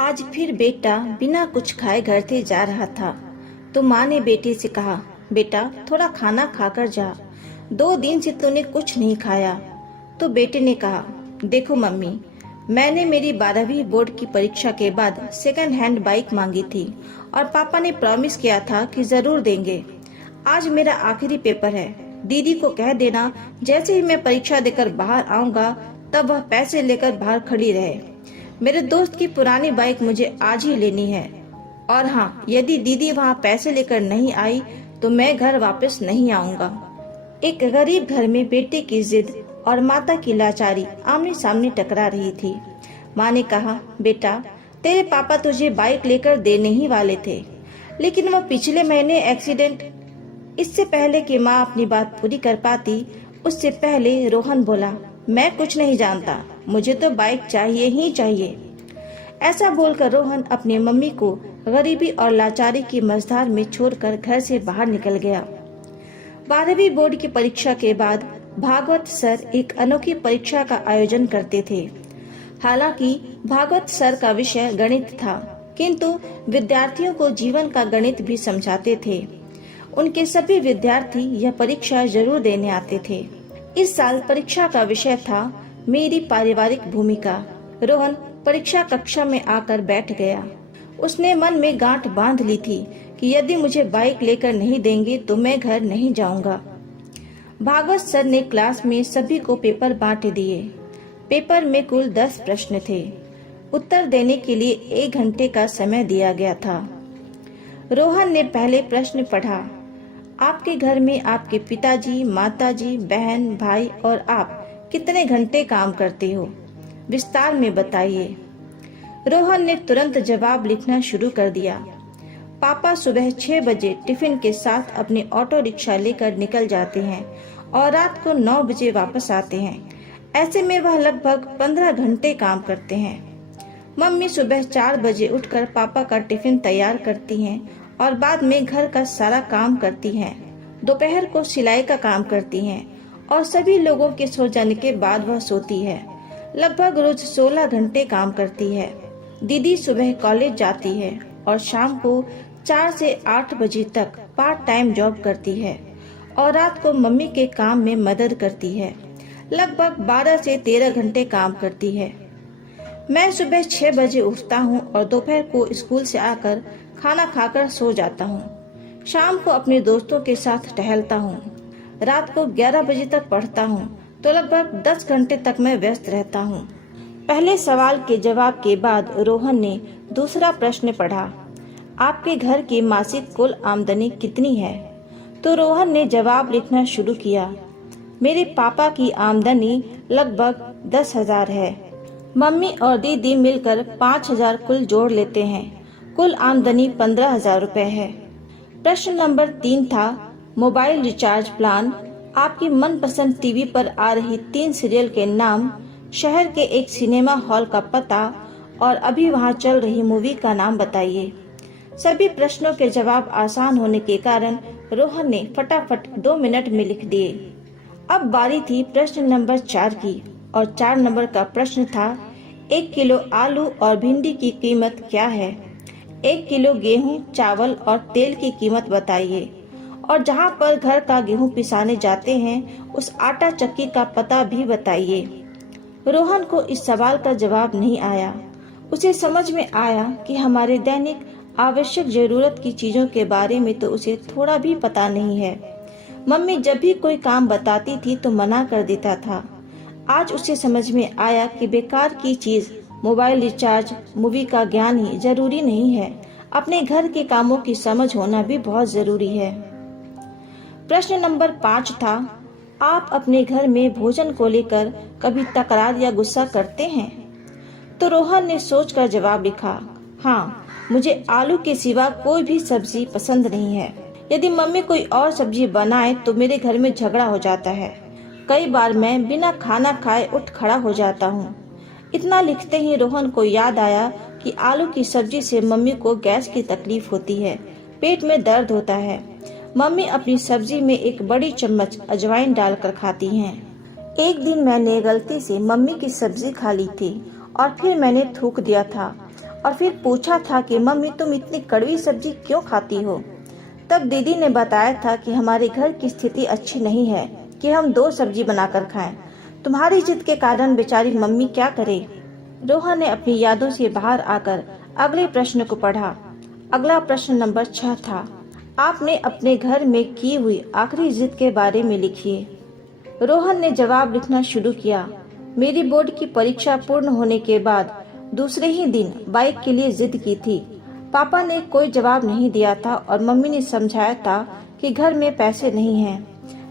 आज फिर बेटा बिना कुछ खाए घर से जा रहा था तो माँ ने बेटे से कहा, बेटा थोड़ा खाना खाकर जा, 2 दिन से तूने कुछ नहीं खाया। तो बेटे ने कहा, देखो मम्मी, मैंने मेरी 12वीं बोर्ड की परीक्षा के बाद सेकंड हैंड बाइक मांगी थी और पापा ने प्रॉमिस किया था कि जरूर देंगे। आज मेरा आखिरी पेपर है, दीदी को कह देना जैसे ही मैं परीक्षा देकर बाहर आऊंगा तब वह पैसे लेकर बाहर खड़ी रहे। मेरे दोस्त की पुरानी बाइक मुझे आज ही लेनी है, और हाँ, यदि दीदी वहाँ पैसे लेकर नहीं आई तो मैं घर वापस नहीं आऊंगा। एक गरीब घर में बेटे की जिद और माता की लाचारी आमने सामने टकरा रही थी। माँ ने कहा, बेटा तेरे पापा तुझे बाइक लेकर देने ही वाले थे, लेकिन वो पिछले महीने एक्सीडेंट। इससे पहले कि माँ अपनी बात पूरी कर पाती, उससे पहले रोहन बोला, मैं कुछ नहीं जानता, मुझे तो बाइक चाहिए ही चाहिए। ऐसा बोलकर रोहन अपनी मम्मी को गरीबी और लाचारी की मझधार में छोड़कर घर से बाहर निकल गया। 12वीं बोर्ड की परीक्षा के बाद भागवत सर एक अनोखी परीक्षा का आयोजन करते थे। हालांकि भागवत सर का विषय गणित था, किंतु विद्यार्थियों को जीवन का गणित भी समझाते थे। उनके सभी विद्यार्थी यह परीक्षा जरूर देने आते थे। इस साल परीक्षा का विषय था मेरी पारिवारिक भूमिका। रोहन परीक्षा कक्षा में आकर बैठ गया। उसने मन में गांठ बांध ली थी कि यदि मुझे बाइक लेकर नहीं देंगे तो मैं घर नहीं जाऊंगा। भागवत सर ने क्लास में सभी को पेपर बांट दिए। पेपर में कुल 10 प्रश्न थे। उत्तर देने के लिए 1 घंटे का समय दिया गया था। रोहन ने पहले प्रश्न पढ़ा, आपके घर में आपके पिताजी, माताजी, बहन, भाई और आप कितने घंटे काम करते हो? विस्तार में बताइए। रोहन ने तुरंत जवाब लिखना शुरू कर दिया। पापा सुबह 6 बजे टिफिन के साथ अपने ऑटो रिक्शा लेकर निकल जाते हैं और रात को 9 बजे वापस आते हैं। ऐसे में वह लगभग 15 घंटे काम करते हैं। मम्मी सुबह 4 बजे उठकर पापा का टिफिन तैयार करती हैं और बाद में घर का सारा काम करती हैं। दोपहर को सिलाई का काम करती हैं और सभी लोगों के सो जाने के बाद वह सोती है। लगभग रोज 16 घंटे काम करती है। दीदी सुबह कॉलेज जाती है और शाम को 4 से 8 बजे तक पार्ट टाइम जॉब करती है और रात को मम्मी के काम में मदद करती है। लगभग 12 से 13 घंटे काम करती है। मैं सुबह 6 बजे उठता हूँ और दोपहर को स्कूल से आकर खाना खाकर सो जाता हूँ। शाम को अपने दोस्तों के साथ टहलता हूँ। रात को 11 बजे तक पढ़ता हूँ, तो लगभग 10 घंटे तक मैं व्यस्त रहता हूँ। पहले सवाल के जवाब के बाद रोहन ने दूसरा प्रश्न पढ़ा, आपके घर की मासिक कुल आमदनी कितनी है? तो रोहन ने जवाब लिखना शुरू किया, मेरे पापा की आमदनी लगभग 10,000 है। मम्मी और दीदी मिलकर 5,000 कुल जोड़ लेते हैं। कुल आमदनी 15,000 रुपए है। प्रश्न नंबर 3 था, मोबाइल रिचार्ज प्लान, आपकी मनपसंद टीवी पर आ रही 3 सीरियल के नाम, शहर के एक सिनेमा हॉल का पता और अभी वहां चल रही मूवी का नाम बताइए। सभी प्रश्नों के जवाब आसान होने के कारण रोहन ने फटाफट 2 मिनट में लिख दिए। अब बारी थी प्रश्न नंबर 4 की और 4 नंबर का प्रश्न था, 1 किलो आलू और भिंडी की कीमत क्या है? 1 किलो गेहूं, चावल और तेल की कीमत बताइए और जहां पर घर का गेहूं पिसाने जाते हैं उस आटा चक्की का पता भी बताइए। रोहन को इस सवाल का जवाब नहीं आया। उसे समझ में आया कि हमारे दैनिक आवश्यक जरूरत की चीजों के बारे में तो उसे थोड़ा भी पता नहीं है। मम्मी जब भी कोई काम बताती थी तो मना कर देता था। आज उसे समझ में आया कि बेकार की चीज मोबाइल रिचार्ज, मूवी का ज्ञान ही जरूरी नहीं है, अपने घर के कामों की समझ होना भी बहुत जरूरी है। प्रश्न नंबर 5 था, आप अपने घर में भोजन को लेकर कभी तकरार या गुस्सा करते हैं? तो रोहन ने सोचकर जवाब लिखा, हाँ, मुझे आलू के सिवा कोई भी सब्जी पसंद नहीं है। यदि मम्मी कोई और सब्जी बनाए तो मेरे घर में झगड़ा हो जाता है। कई बार मैं बिना खाना खाए उठ खड़ा हो जाता हूँ। इतना लिखते ही रोहन को याद आया कि आलू की सब्जी से मम्मी को गैस की तकलीफ होती है, पेट में दर्द होता है। मम्मी अपनी सब्जी में एक बड़ी चम्मच अजवाइन डालकर खाती हैं। एक दिन मैंने गलती से मम्मी की सब्जी खा ली थी और फिर मैंने थूक दिया था और फिर पूछा था कि मम्मी तुम इतनी कड़वी सब्जी क्यों खाती हो। तब दीदी ने बताया था कि हमारे घर की स्थिति अच्छी नहीं है कि हम 2 सब्जी बनाकर खाएं। तुम्हारी जिद के कारण बेचारी मम्मी क्या करे। रोहन ने अपनी यादों से बाहर आकर अगले प्रश्न को पढ़ा। अगला प्रश्न नंबर 6 था। आपने अपने घर में की हुई आखिरी जिद के बारे में लिखिए। रोहन ने जवाब लिखना शुरू किया। मेरी बोर्ड की परीक्षा पूर्ण होने के बाद दूसरे ही दिन बाइक के लिए जिद की थी। पापा ने कोई जवाब नहीं दिया था और मम्मी ने समझाया था कि घर में पैसे नहीं हैं,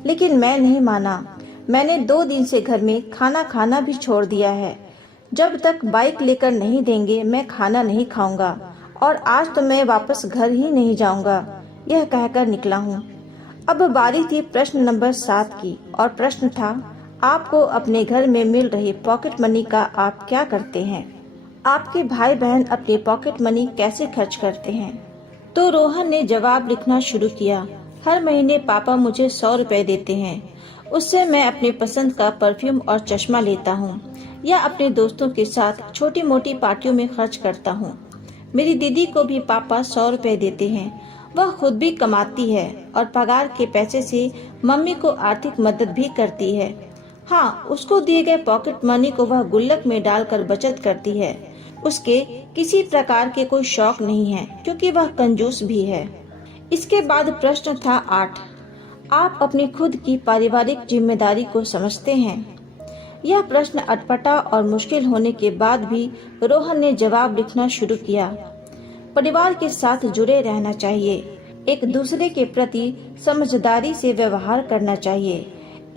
लेकिन मैं नहीं माना। मैंने 2 दिन से घर में खाना खाना भी छोड़ दिया है। जब तक बाइक लेकर नहीं देंगे मैं खाना नहीं खाऊंगा और आज तो मैं वापस घर ही नहीं जाऊंगा, यह कहकर निकला हूँ। अब बारी थी प्रश्न नंबर 7 की और प्रश्न था, आपको अपने घर में मिल रही पॉकेट मनी का आप क्या करते हैं? आपके भाई बहन अपनी पॉकेट मनी कैसे खर्च करते हैं? तो रोहन ने जवाब लिखना शुरू किया। हर महीने पापा मुझे 100 रुपए देते हैं, उससे मैं अपने पसंद का परफ्यूम और चश्मा लेता हूँ या अपने दोस्तों के साथ छोटी मोटी पार्टियों में खर्च करता हूँ। मेरी दीदी को भी पापा 100 रुपए देते हैं। वह खुद भी कमाती है और पगार के पैसे से मम्मी को आर्थिक मदद भी करती है। हाँ, उसको दिए गए पॉकेट मनी को वह गुल्लक में डालकर बचत करती है। उसके किसी प्रकार के कोई शौक नहीं है क्योंकि वह कंजूस भी है। इसके बाद प्रश्न था 8। आप अपनी खुद की पारिवारिक जिम्मेदारी को समझते हैं? यह प्रश्न अटपटा और मुश्किल होने के बाद भी रोहन ने जवाब लिखना शुरू किया। परिवार के साथ जुड़े रहना चाहिए, एक दूसरे के प्रति समझदारी से व्यवहार करना चाहिए,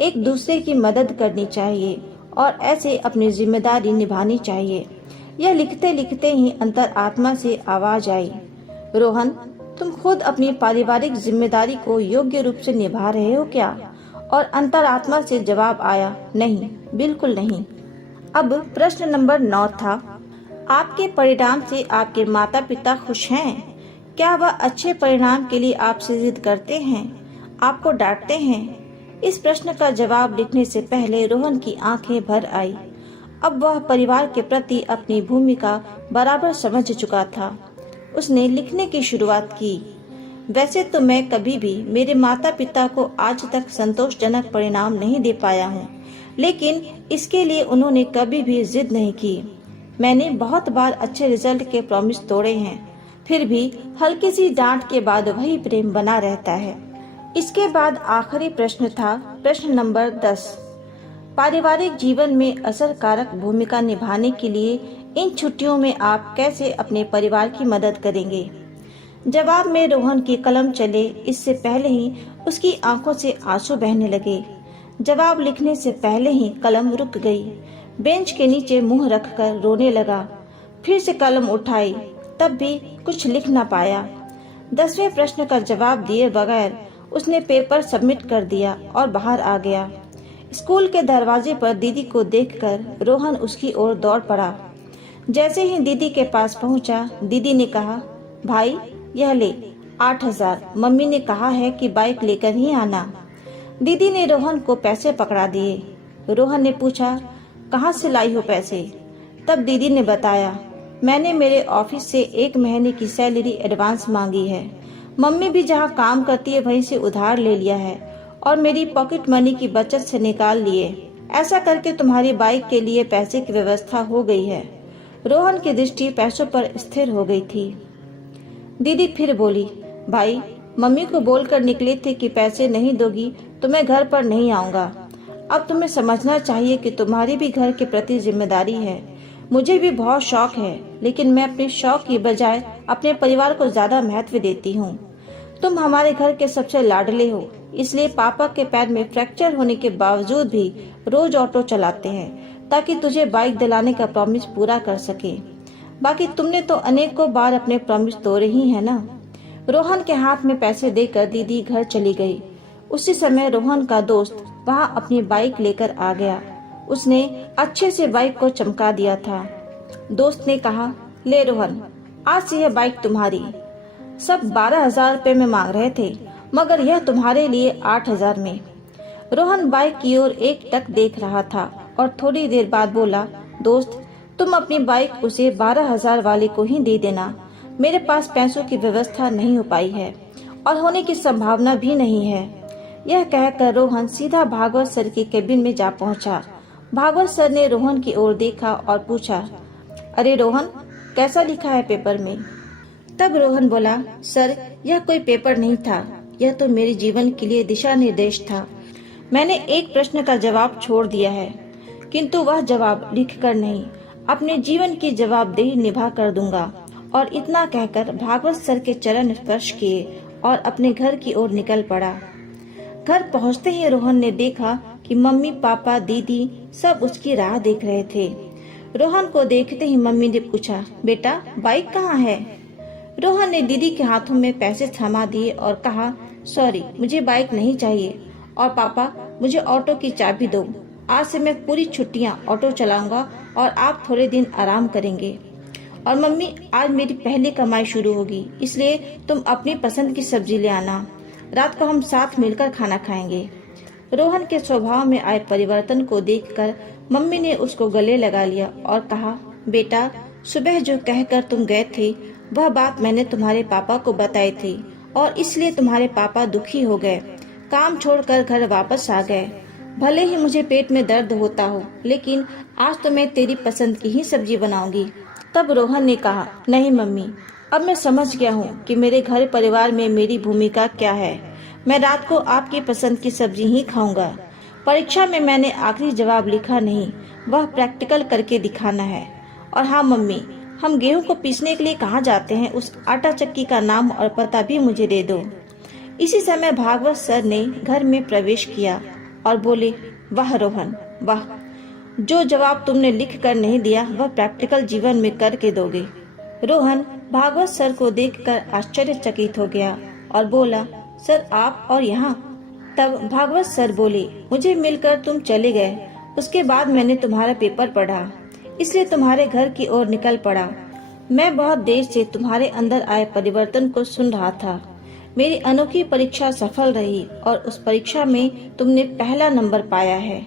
एक दूसरे की मदद करनी चाहिए और ऐसे अपनी जिम्मेदारी निभानी चाहिए। यह लिखते लिखते ही अंतरात्मा से आवाज आई, रोहन तुम खुद अपनी पारिवारिक जिम्मेदारी को योग्य रूप से निभा रहे हो क्या? और अंतरात्मा से जवाब आया, नहीं, बिल्कुल नहीं। अब प्रश्न नंबर 9 था। आपके परिणाम से आपके माता पिता खुश हैं? क्या वह अच्छे परिणाम के लिए आपसे जिद करते हैं, आपको डांटते हैं? इस प्रश्न का जवाब लिखने से पहले रोहन की आंखें भर आई। अब वह परिवार के प्रति अपनी भूमिका बराबर समझ चुका था। उसने लिखने की शुरुआत की। वैसे तो मैं कभी भी मेरे माता पिता को आज तक संतोषजनक परिणाम नहीं दे पाया हूँ, लेकिन इसके लिए उन्होंने कभी भी जिद नहीं की। मैंने बहुत बार अच्छे रिजल्ट के प्रॉमिस तोड़े हैं, फिर भी हल्की सी डांट के बाद वही प्रेम बना रहता है। इसके बाद आखिरी प्रश्न था प्रश्न नंबर 10। पारिवारिक जीवन में असरकारक भूमिका निभाने के लिए इन छुट्टियों में आप कैसे अपने परिवार की मदद करेंगे? जवाब में रोहन की कलम चले इससे पहले ही उसकी आंखों से आंसू बहने लगे। जवाब लिखने से पहले ही कलम रुक गई। बेंच के नीचे मुंह रखकर रोने लगा। फिर से कलम उठाई, तब भी कुछ लिख न पाया। 10वें प्रश्न का जवाब दिए बगैर उसने पेपर सबमिट कर दिया और बाहर आ गया। स्कूल के दरवाजे पर दीदी को देखकर रोहन उसकी ओर दौड़ पड़ा। जैसे ही दीदी के पास पहुंचा, दीदी ने कहा, भाई यह ले 8000, मम्मी ने कहा है कि बाइक लेकर ही आना। दीदी ने रोहन को पैसे पकड़ा दिए। रोहन ने पूछा, कहाँ से लाई हो पैसे? तब दीदी ने बताया, मैंने मेरे ऑफिस से 1 महीने की सैलरी एडवांस मांगी है। मम्मी भी जहाँ काम करती है वहीं से उधार ले लिया है और मेरी पॉकेट मनी की बचत से निकाल लिए। ऐसा करके तुम्हारी बाइक के लिए पैसे की व्यवस्था हो गई है। रोहन की दृष्टि पैसों पर स्थिर हो गई थी। दीदी फिर बोली, भाई मम्मी को बोलकर निकले थे कि पैसे नहीं दोगी तो मैं घर पर नहीं आऊँगा। अब तुम्हें समझना चाहिए कि तुम्हारी भी घर के प्रति जिम्मेदारी है। मुझे भी बहुत शौक है, लेकिन मैं अपने शौक की बजाय अपने परिवार को ज्यादा महत्व देती हूँ। तुम हमारे घर के सबसे लाडले हो, इसलिए पापा के पैर में फ्रैक्चर होने के बावजूद भी रोज ऑटो चलाते हैं ताकि तुझे बाइक दिलाने का प्रॉमिस पूरा कर सके। बाकी तुमने तो अनेकों बार अपने प्रॉमिस तोड़े ही है ना। रोहन के हाथ में पैसे देकर दीदी घर चली गई। उसी समय रोहन का दोस्त वहां अपनी बाइक लेकर आ गया। उसने अच्छे से बाइक को चमका दिया था। दोस्त ने कहा, ले रोहन, आज से यह बाइक तुम्हारी। सब 12,000 रुपए में मांग रहे थे, मगर यह तुम्हारे लिए 8,000 में। रोहन बाइक की ओर एक टक देख रहा था और थोड़ी देर बाद बोला, दोस्त तुम अपनी बाइक उसे 12,000 वाले को ही दे देना। मेरे पास पैसों की व्यवस्था नहीं हो पाई है और होने की संभावना भी नहीं है। यह कहकर रोहन सीधा भागवत सर के केबिन में जा पहुंचा। भागवत सर ने रोहन की ओर देखा और पूछा, अरे रोहन, कैसा लिखा है पेपर में? तब रोहन बोला, सर यह कोई पेपर नहीं था, यह तो मेरे जीवन के लिए दिशा निर्देश था। मैंने एक प्रश्न का जवाब छोड़ दिया है, किंतु वह जवाब लिखकर नहीं, अपने जीवन की जवाबदेही निभा कर दूंगा। और इतना कहकर भागवत सर के चरण स्पर्श किए और अपने घर की ओर निकल पड़ा। घर पहुंचते ही रोहन ने देखा कि मम्मी, पापा, दीदी सब उसकी राह देख रहे थे। रोहन को देखते ही मम्मी ने पूछा, बेटा बाइक कहाँ है? रोहन ने दीदी के हाथों में पैसे थमा दिए और कहा, सॉरी, मुझे बाइक नहीं चाहिए। और पापा, मुझे ऑटो की चाबी दो। आज से मैं पूरी छुट्टियां ऑटो चलाऊंगा और आप थोड़े दिन आराम करेंगे। और मम्मी, आज मेरी पहली कमाई शुरू होगी, इसलिए तुम अपनी पसंद की सब्जी ले आना। रात को हम साथ मिलकर खाना खाएंगे। रोहन के स्वभाव में आए परिवर्तन को देखकर मम्मी ने उसको गले लगा लिया और कहा, बेटा, सुबह जो कहकर तुम गए थे वह बात मैंने तुम्हारे पापा को बताई थी और इसलिए तुम्हारे पापा दुखी हो गए, काम छोड़कर घर वापस आ गए। भले ही मुझे पेट में दर्द होता हो, लेकिन आज तो मैं तेरी पसंद की ही सब्जी बनाऊंगी। तब रोहन ने कहा, नहीं मम्मी, अब मैं समझ गया हूँ कि मेरे घर परिवार में मेरी भूमिका क्या है। मैं रात को आपकी पसंद की सब्जी ही खाऊंगा। परीक्षा में मैंने आखिरी जवाब लिखा नहीं, वह प्रैक्टिकल करके दिखाना है। और हाँ मम्मी, हम गेहूं को पीसने के लिए कहाँ जाते हैं, उस आटा चक्की का नाम और पता भी मुझे दे दो। इसी समय भागवत सर ने घर में प्रवेश किया और बोले, वाह रोहन, वाह, जो जवाब तुमने लिख कर नहीं दिया वह प्रैक्टिकल जीवन में करके दोगे। रोहन भागवत सर को देखकर आश्चर्यचकित हो गया और बोला, सर आप और यहाँ? तब भागवत सर बोले, मुझे मिलकर तुम चले गए, उसके बाद मैंने तुम्हारा पेपर पढ़ा, इसलिए तुम्हारे घर की ओर निकल पड़ा। मैं बहुत देर से तुम्हारे अंदर आए परिवर्तन को सुन रहा था। मेरी अनोखी परीक्षा सफल रही और उस परीक्षा में तुमने पहला नंबर पाया है।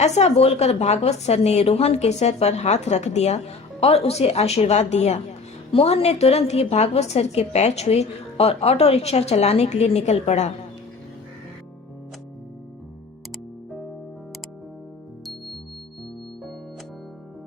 ऐसा बोलकर भागवत सर ने रोहन के सर पर हाथ रख दिया और उसे आशीर्वाद दिया। मोहन ने तुरंत ही भागवत सर के पैर छुए और ऑटो रिक्शा चलाने के लिए निकल पड़ा।